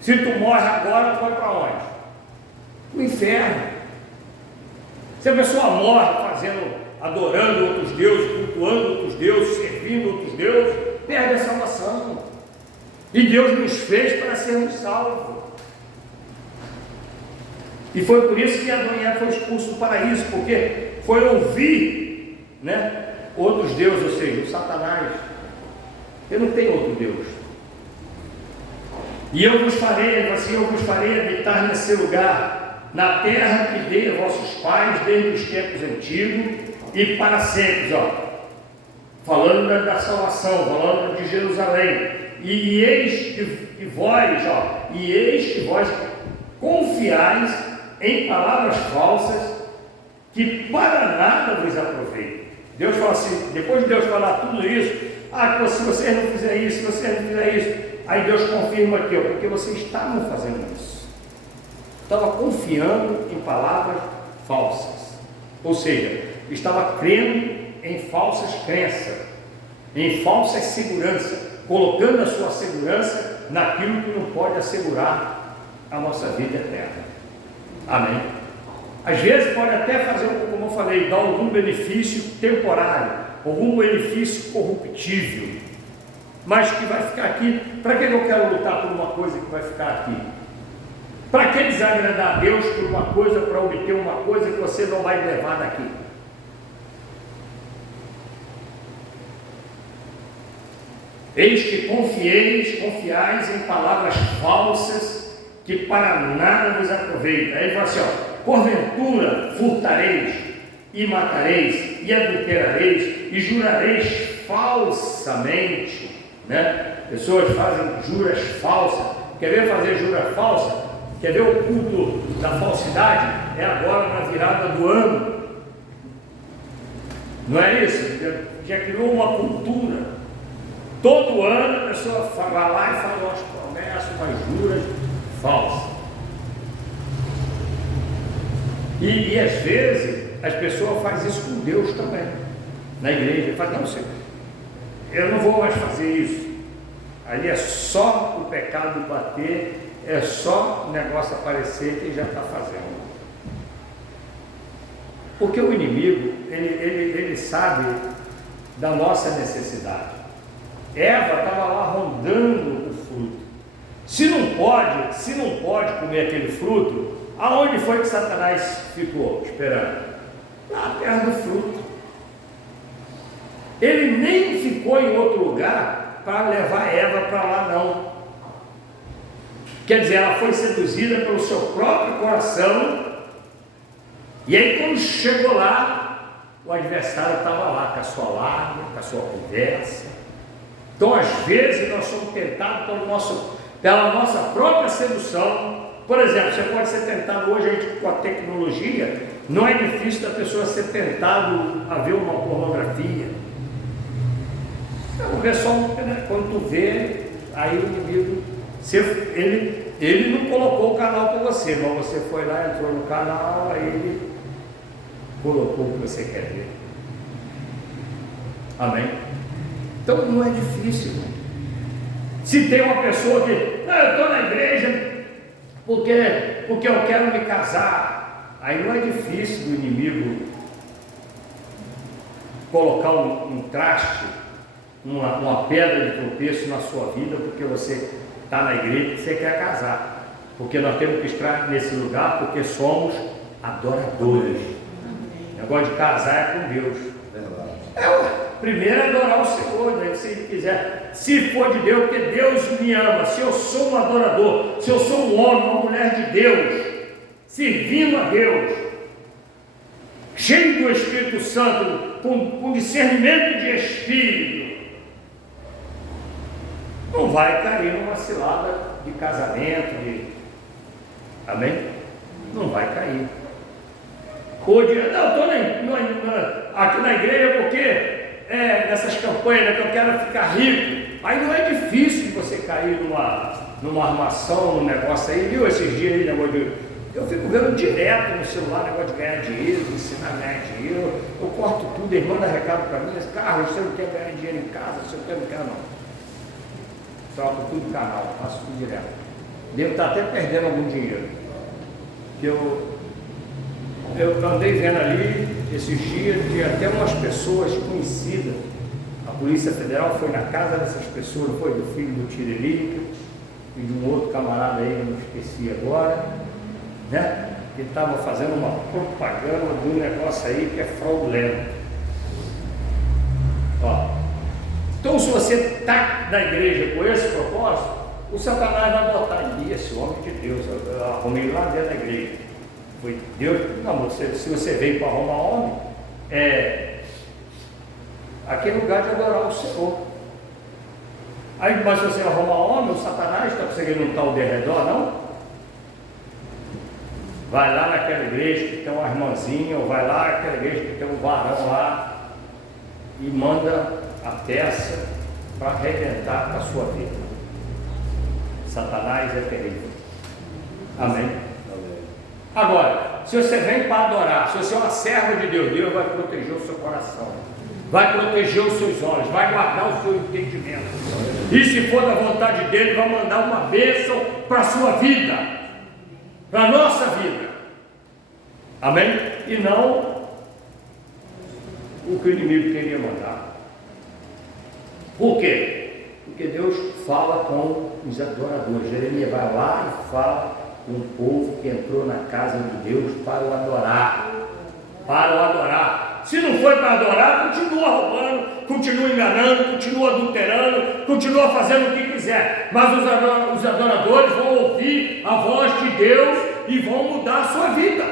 Se tu morre agora, tu vai para onde? O inferno. Se a pessoa morre adorando outros deuses, cultuando outros deuses, servindo outros deuses, perde a salvação. E Deus nos fez para sermos salvos. E foi por isso que Adão e Eva foi expulso do paraíso, porque foi ouvir, né, outros deuses, ou seja, o Satanás. Eu não tenho outro Deus. E eu vos farei habitar nesse lugar, na terra que dei a vossos pais desde os tempos antigos e para sempre. Falando da salvação, falando de Jerusalém. E eis que vós confiais em palavras falsas que para nada vos aproveitam. Deus fala assim, depois de Deus falar tudo isso, se vocês não fizerem isso, se vocês não fizerem isso, aí Deus confirma aqui, porque vocês estavam fazendo isso. Estava confiando em palavras falsas. Ou seja, estava crendo em falsas crenças, em falsas seguranças, colocando a sua segurança naquilo que não pode assegurar a nossa vida eterna. Amém? Às vezes pode até fazer, como eu falei, dar algum benefício temporário, algum benefício corruptível, mas que vai ficar aqui. Para que eu quero lutar por uma coisa que vai ficar aqui? Para que desagradar a Deus por uma coisa, para obter uma coisa que você não vai levar daqui? Eis que confiais em palavras falsas, que para nada vos aproveita. Aí ele fala assim, ó, porventura furtareis, e matareis, e adulterareis, e jurareis falsamente, né? Pessoas fazem juras falsas. Quer ver fazer jura falsa? Quer ver o culto da falsidade? É agora na virada do ano. Não é isso? Já criou uma cultura. Todo ano a pessoa vai lá e faz umas promessas, umas juras falsas. E às vezes as pessoas fazem isso com Deus também. Na igreja, faz, não, senhor, eu não vou mais fazer isso. Ali é só o pecado bater, é só o negócio aparecer que já está fazendo. Porque o inimigo, ele sabe da nossa necessidade. Eva estava lá rondando o fruto. Se não pode comer aquele fruto, aonde foi que Satanás ficou esperando? Lá perto do fruto. Ele nem ficou em outro lugar para levar Eva para lá, não. Quer dizer, ela foi seduzida pelo seu próprio coração. E aí quando chegou lá, o adversário estava lá com a sua lábia, com a sua conversa. Então às vezes nós somos tentados pela nossa própria sedução. Por exemplo, você pode ser tentado hoje com a tecnologia. Não é difícil da pessoa ser tentado a ver uma pornografia. Vamos ver só, quando tu vê, aí o inimigo, ele não colocou o canal para você, mas você foi lá, entrou no canal, aí ele colocou o que você quer ver. Amém? Então não é difícil. Se tem uma pessoa que, não, eu estou na igreja porque eu quero me casar, aí não é difícil do inimigo colocar um traste, uma pedra de tropeço na sua vida, porque você está na igreja e você quer casar. Porque nós temos que estar nesse lugar porque somos adoradores. O negócio de casar é com Deus. Primeiro é adorar o Senhor, né? Se ele quiser, se for de Deus, porque Deus me ama. Se eu sou um adorador, se eu sou um homem, uma mulher de Deus, servindo a Deus, cheio do Espírito Santo, com discernimento de Espírito, não vai cair numa cilada de casamento, amém? Não vai cair. Ou de, não, estou aqui na igreja porque nessas campanhas que eu quero ficar rico. Aí não é difícil de você cair numa armação, num negócio aí, viu? Esses dias aí, negócio de, eu fico vendo direto no celular, negócio de ganhar dinheiro, de ensinar a ganhar dinheiro. Eu corto tudo, eles mandam recado para mim, Carlos, você não quer ganhar dinheiro em casa, você não quer, não. Troco tudo no canal, faço tudo direto. Devo estar até perdendo algum dinheiro. Que eu andei vendo ali, esses dias, de até umas pessoas conhecidas. A Polícia Federal foi na casa dessas pessoas, foi do filho do Tiririca e de um outro camarada aí, eu não esqueci agora, né? Que estava fazendo uma propaganda de um negócio aí que é fraudulento. Ó. Então, se você está na igreja com esse propósito, o Satanás vai botar ali esse homem de Deus. Eu arrumei lá dentro da igreja. Foi Deus, não, se você veio para arrumar homem, aqui é lugar de adorar o Senhor. Aí, mas se você arrumar homem, o Satanás está conseguindo não estar ao derredor, não? Vai lá naquela igreja que tem uma irmãzinha, ou vai lá naquela igreja que tem um varão lá, e manda a peça para arrebentar com a sua vida. Satanás é terrível. Amém? Agora, se você vem para adorar, se você é uma serva de Deus, Deus vai proteger o seu coração, vai proteger os seus olhos, vai guardar o seu entendimento. E se for da vontade dele, vai mandar uma bênção para a sua vida, para a nossa vida. Amém? E não o que o inimigo queria mandar. Por quê? Porque Deus fala com os adoradores. Jeremias vai lá e fala um povo que entrou na casa de Deus para o adorar. Para o adorar. Se não foi para adorar, continua roubando, continua enganando, continua adulterando, continua fazendo o que quiser. Mas os adoradores vão ouvir a voz de Deus e vão mudar a sua vida.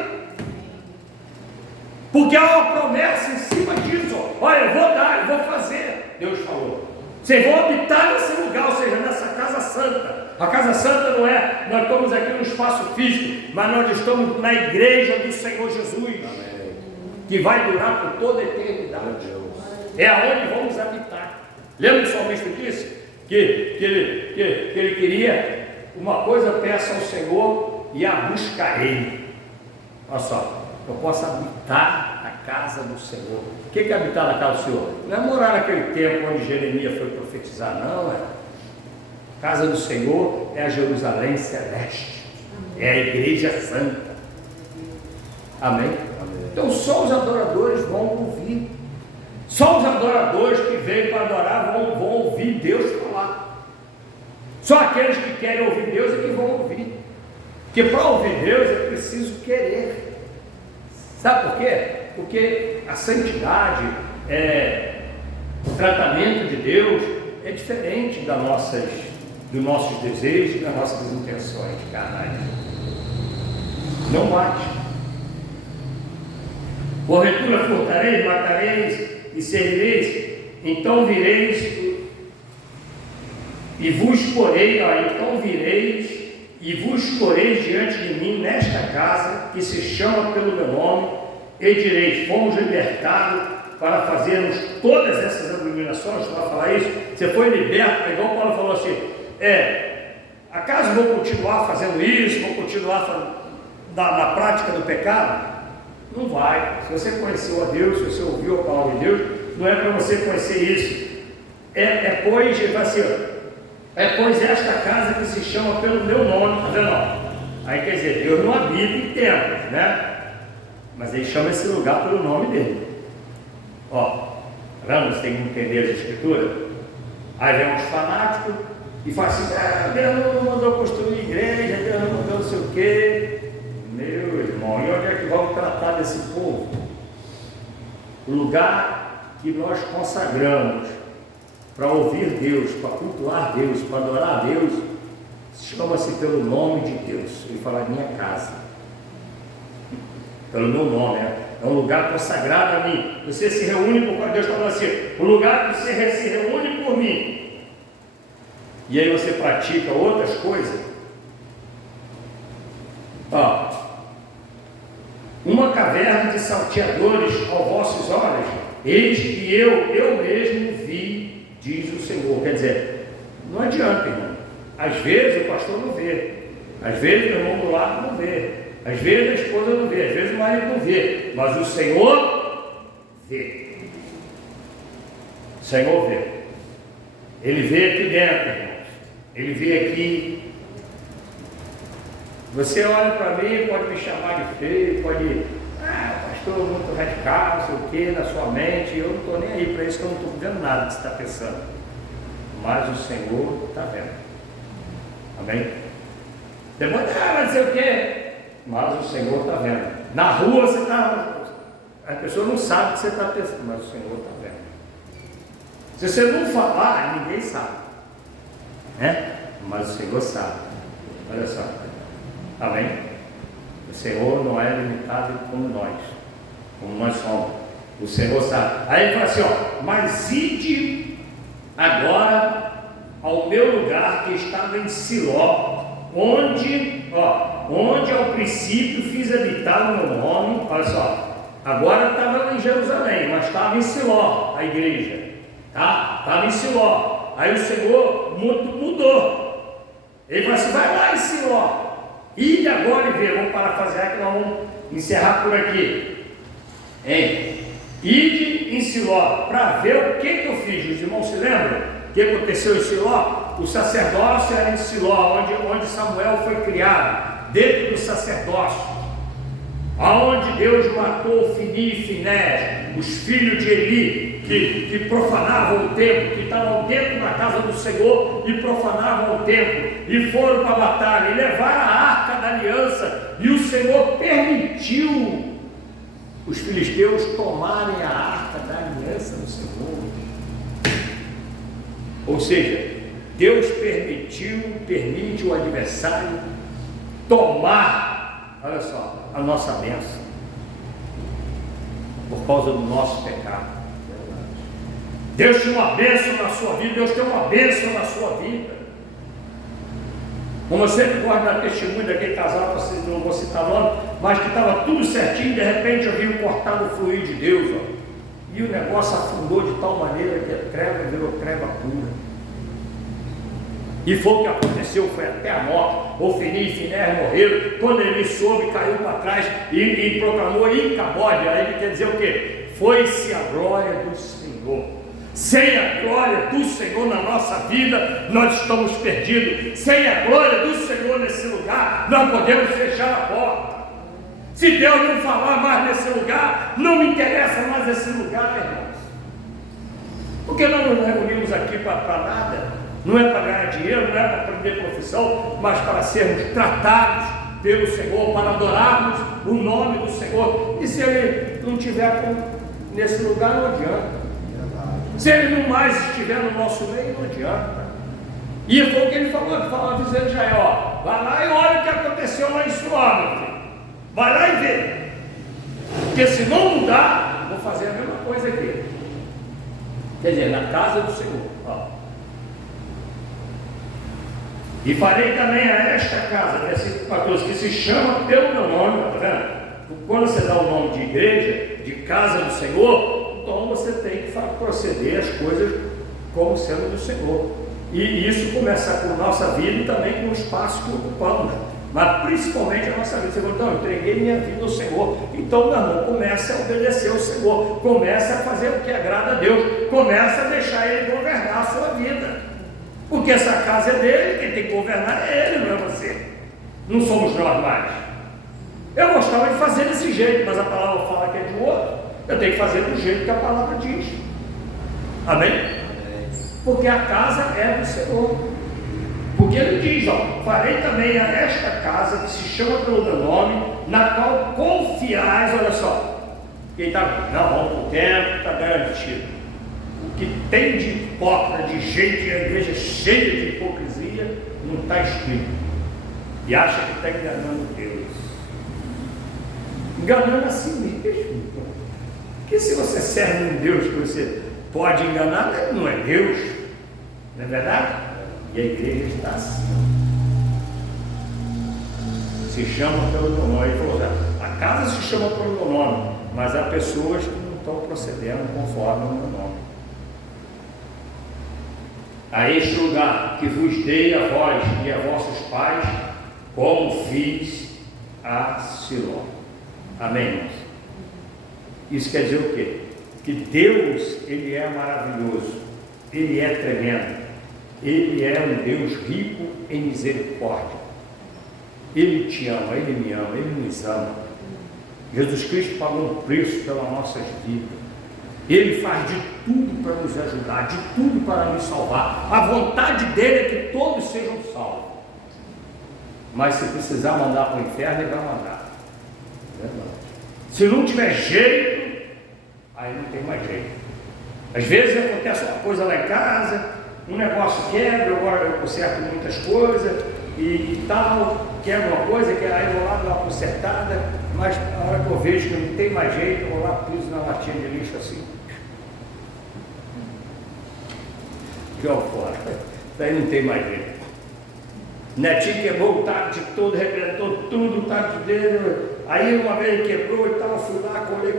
Porque há uma promessa em cima disso. Olha, eu vou dar, eu vou fazer. Deus falou. Vocês vão habitar nesse lugar, ou seja, nessa casa santa. A casa santa não é, nós estamos aqui no espaço físico, mas nós estamos na igreja do Senhor Jesus. Amém. Que vai durar por toda a eternidade. É aonde vamos habitar. Lembra que o salmista disse? Que ele queria uma coisa, peça ao Senhor e a buscarei. Olha só, eu posso habitar na casa do Senhor. O que é habitar na casa do Senhor? Não é morar naquele tempo onde Jeremias foi profetizar, não. A casa do Senhor é a Jerusalém celeste, é a igreja santa. Amém? Então só os adoradores vão ouvir. Só os adoradores que vêm para adorar vão ouvir Deus falar. Só aqueles que querem ouvir Deus é que vão ouvir. Porque para ouvir Deus é preciso querer. Sabe por quê? Porque a santidade, o tratamento de Deus é diferente dos nossos desejos, das nossas intenções carnais. Não bate. Porventura furtareis, matareis e servireis, então vireis e vos porei, então vireis e vos poreis diante de mim nesta casa que se chama pelo meu nome, e direis: fomos libertados para fazermos todas essas abominações. Você vai falar isso? Você foi liberto, igual Paulo falou assim: acaso vou continuar fazendo isso, vou continuar na prática do pecado? Não vai. Se você conheceu a Deus, se você ouviu a palavra de Deus, não é para você conhecer isso. Pois esta casa que se chama pelo meu nome, tá vendo? Aí quer dizer, Deus não habita em templos, né? Mas ele chama esse lugar pelo nome dele. Tá vendo? Você tem que entender as escrituras. Aí vem uns fanáticos e fala assim: Deus não mandou construir igreja, Deus não mandou não sei o quê. Meu irmão, e onde é que vamos tratar desse povo? O lugar que nós consagramos para ouvir Deus, para cultuar Deus, para adorar a Deus, chama-se pelo nome de Deus. Ele fala: minha casa, pelo meu nome, é um lugar consagrado a mim. Você se reúne por Deus, falando assim: o lugar que você se reúne por mim. E aí você pratica outras coisas. Uma caverna de salteadores aos vossos olhos, eis que eu mesmo vi, diz o Senhor. Quer dizer, não adianta, irmão. Às vezes o pastor não vê, às vezes o irmão do lado não vê, às vezes a esposa não vê, às vezes o marido não vê, mas o Senhor vê. O Senhor vê. Ele vê aqui dentro, irmãos. Ele vê aqui. Você olha para mim, pode me chamar de feio, pode, pastor, muito radical, não sei o que, na sua mente. Eu não estou nem aí para isso, que eu não estou vendo nada que você está pensando. Mas o Senhor está vendo. Amém? Depois, não sei o que, mas o Senhor está vendo. Na rua você está, a pessoa não sabe o que você está pensando, mas o Senhor está vendo. Se você não falar, ninguém sabe, né? Mas o Senhor sabe. Olha só. Amém? O Senhor não é limitado como nós somos. O Senhor sabe. Aí ele fala assim: mas ide agora ao meu lugar que estava em Siló, onde ao princípio fiz habitar o meu nome. Olha só, agora estava em Jerusalém, mas estava em Siló a igreja, tá? Estava em Siló. Aí o Senhor mudou. Ele falou assim: vai lá em Siló. Ide agora e vê, vamos parafrasear que nós vamos encerrar por aqui. Ide em Siló para ver o que eu fiz. Os irmãos se lembram o que aconteceu em Siló? O sacerdócio era em Siló, onde Samuel foi criado, dentro do sacerdócio, aonde Deus matou Ofni e Finés, os filhos de Eli, que profanavam o templo, que estavam dentro da casa do Senhor e profanavam o templo, e foram para a batalha, e levaram a arca da aliança, e o Senhor permitiu os filisteus tomarem a arca da aliança do Senhor. Ou seja, Deus permite o adversário tomar, olha só, a nossa bênção, por causa do nosso pecado. Deus tem uma bênção na sua vida, Deus tem uma bênção na sua vida. Como eu sempre gosto de dar testemunho daquele casal, vocês não vou citar nome, mas que estava tudo certinho, de repente eu vi cortar o fluir de Deus, ó, e o negócio afundou de tal maneira que a treva virou treva pura. E foi o que aconteceu, foi até a morte. Ofni e Finéias morreram. Quando ele soube, caiu para trás e proclamou Icabode. Aí ele quer dizer o quê? Foi-se a glória do Senhor. Sem a glória do Senhor na nossa vida, nós estamos perdidos. Sem a glória do Senhor nesse lugar, nós podemos fechar a porta. Se Deus não falar mais nesse lugar, não me interessa mais esse lugar, irmãos. Porque nós nos reunimos aqui para nada. Não é para ganhar dinheiro, não é para aprender profissão, mas para sermos tratados pelo Senhor, para adorarmos o nome do Senhor. E se Ele não estiver nesse lugar, não adianta. Se Ele não mais estiver no nosso meio, não adianta. E foi o que Ele falou avisando Israel, ó, vai lá e olha o que aconteceu lá em Suá, meu filho. Vai lá e vê. Porque se não mudar, vou fazer a mesma coisa aqui. Quer dizer, na casa do Senhor. Ó. E farei também a esta casa, versículo 14, que se chama pelo meu nome, tá vendo? Quando você dá o nome de igreja, de casa do Senhor, então você tem que proceder as coisas como sendo do Senhor. E isso começa com a nossa vida e também com o espaço que ocupamos. Mas principalmente a nossa vida. Você falou, então, eu entreguei minha vida ao Senhor. Então, meu irmão, comece a obedecer ao Senhor. Comece a fazer o que agrada a Deus. Comece a deixar Ele governar a sua vida. Porque essa casa é dele, quem tem que governar é ele, não é você. Não somos nós mais. Eu gostava de fazer desse jeito, mas a palavra fala que é de outro. Eu tenho que fazer do jeito que a palavra diz. Amém? Porque a casa é do Senhor. Porque ele diz, ó, farei também a esta casa que se chama pelo meu nome, na qual confiais, olha só. Quem está, não, vamos para o templo, está garantido. O que tem de hipócrita, de gente, a igreja cheia de hipocrisia, não está escrito. E acha que está enganando Deus. Enganando a si mesmo. Porque se você serve um Deus que você pode enganar, não é Deus. Não é verdade? E a igreja está assim. Se chama pelo meu nome. Ele falou, a casa se chama pelo meu nome, mas há pessoas que não estão procedendo conforme o meu nome. A este lugar que vos dei a vós e a vossos pais, como fiz a Siló. Amém, irmãos? Isso quer dizer o quê? Que Deus, Ele é maravilhoso, Ele é tremendo, Ele é um Deus rico em misericórdia. Ele te ama, Ele me ama, Ele nos ama. Jesus Cristo pagou um preço pelas nossas vidas. Ele faz de tudo para nos ajudar, de tudo para nos salvar. A vontade dele é que todos sejam salvos. Mas se precisar mandar para o inferno, ele vai mandar. Se não tiver jeito, aí não tem mais jeito. Às vezes acontece uma coisa lá em casa, um negócio quebra, eu conserto muitas coisas e tal, quebra uma coisa, que aí eu vou lá dar uma consertada, mas a hora que eu vejo que não tem mais jeito, eu vou lá, piso na latinha de lixo assim. Jogo fora. Daí não tem mais jeito. Netinho quebrou o taco todo, arrebentou tudo, o taco dele. Aí uma vez ele quebrou e tal, eu fui lá, colei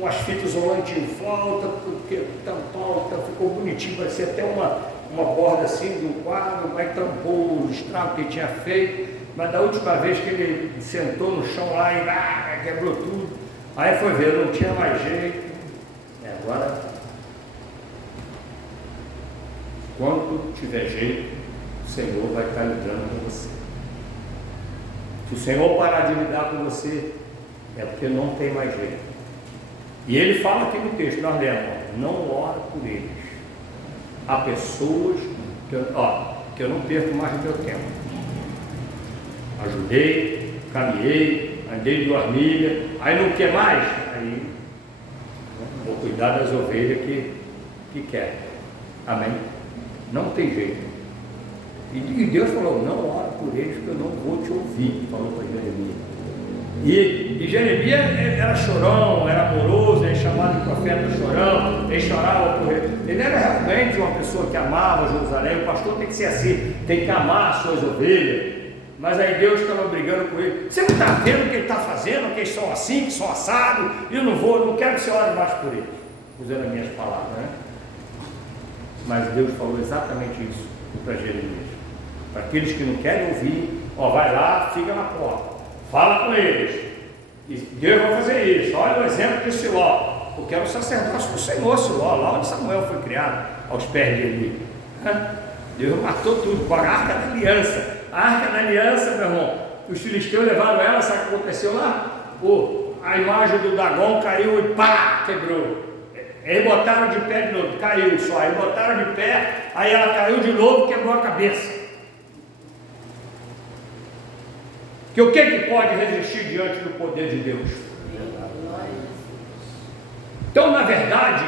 umas fitas isolantes em volta, porque tampão, então ficou bonitinho, vai ser até uma borda assim do quadro, vai tampou o estrago que ele tinha feito. Mas da última vez que ele sentou no chão lá e quebrou tudo, aí foi ver, não tinha mais jeito. Agora, quando tiver jeito, o Senhor vai estar lidando com você. Se o Senhor parar de lidar com você, é porque não tem mais jeito. E ele fala aqui no texto, nós lemos, não oro por eles. Há pessoas que eu não perco mais o meu tempo. Ajudei, caminhei, andei 2 milhas, aí não quer mais? Aí vou cuidar das ovelhas que querem. Amém? Não tem jeito. E Deus falou, não ora por eles, porque eu não vou te ouvir, falou para Jeremias. E Jeremias era chorão, era amoroso, ele chamado de profeta chorão, ele chorava por ele. Ele era realmente uma pessoa que amava Jerusalém. O pastor tem que ser assim, tem que amar as suas ovelhas. Mas aí Deus estava brigando com ele. Você não está vendo o que ele está fazendo, que eles são assim, que são assados, e eu não quero que você ore mais por eles, usando as minhas palavras, né? Mas Deus falou exatamente isso para Jeremias. Para aqueles que não querem ouvir, vai lá, fica na porta. Fala com eles. E Deus vai fazer isso. Olha o exemplo de Siló. Porque era o sacerdócio do Senhor, Siló, lá onde Samuel foi criado, aos pés de Eli. Deus matou tudo com a arca da aliança. A arca da aliança, meu irmão, os filisteus levaram ela, sabe o que aconteceu lá? A imagem do Dagon caiu e pá, quebrou. Eles botaram de pé de novo, caiu só. Aí botaram de pé, aí ela caiu de novo e quebrou a cabeça. Que o que pode resistir diante do poder de Deus? Então, na verdade,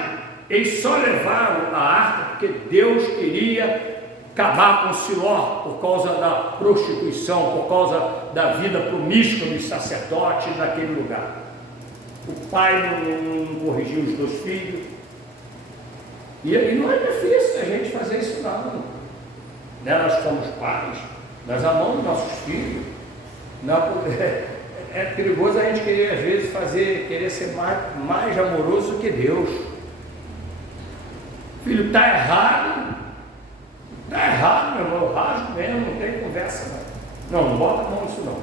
eles só levaram a arca porque Deus queria acabar com Siló por causa da prostituição, por causa da vida promíscua dos sacerdotes naquele lugar. O pai não corrigiu os 2 filhos. E não é difícil a gente fazer isso não. Nós somos pais, nós amamos nossos filhos. Não, é perigoso a gente querer, às vezes, querer ser mais amoroso do que Deus. Filho, está errado, meu irmão, eu rasgo mesmo, não tem conversa não, bota a mão nisso não,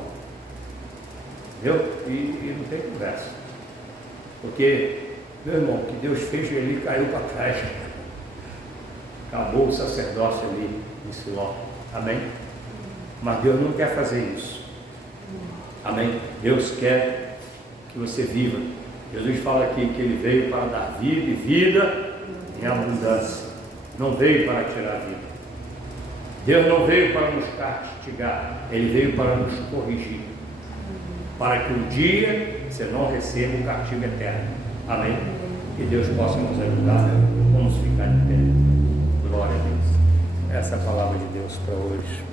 entendeu? E não tem conversa, porque, meu irmão, o que Deus fez, ele caiu para trás, acabou o sacerdócio ali em Siló, amém? Mas Deus não quer fazer isso. Amém? Deus quer que você viva. Jesus fala aqui que Ele veio para dar vida e vida em abundância. Não veio para tirar a vida. Deus não veio para nos castigar. Ele veio para nos corrigir. Para que um dia você não receba o castigo eterno. Amém? Que Deus possa nos ajudar. Vamos ficar de pé. Glória a Deus. Essa é a palavra de Deus para hoje.